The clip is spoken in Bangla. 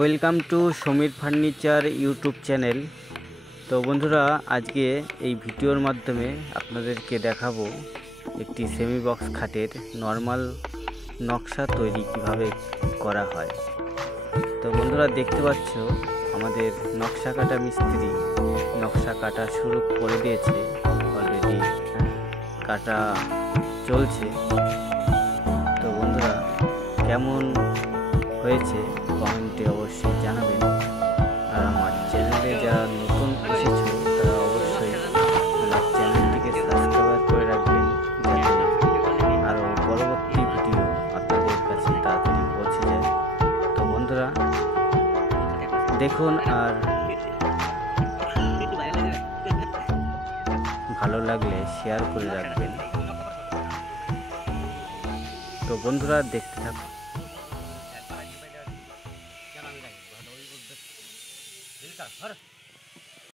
Welcome to Samir furniture YouTube channel. তো বন্ধুরা, আজকে এই ভিডিওর মাধ্যমে আপনাদেরকে দেখাবো একটি সেমি বক্স খাটের নর্মাল নকশা তৈরি কিভাবে করা হয়। তো বন্ধুরা, দেখতে পাচ্ছ আমাদের নকশা কাটা মিস্ত্রি নকশা কাটা শুরু করে দিয়েছে অলরেডি, কাটা চলছে। তো বন্ধুরা, কেমন হয়েছে কমেন্টে অবশ্যই জানাবেন। আর আমার চ্যানেলে যারা নতুন এসেছো তারা অবশ্যই আমার চ্যানেলটিকে সাবস্ক্রাইব করে রাখবেন, যাতে আরও পরবর্তী ভিডিও আপনাদের কাছে তাড়াতাড়ি পৌঁছে যায়। তো বন্ধুরা দেখুন, আর ভালো লাগলে শেয়ার করে রাখবেন। তো বন্ধুরা দেখতে থাকুন।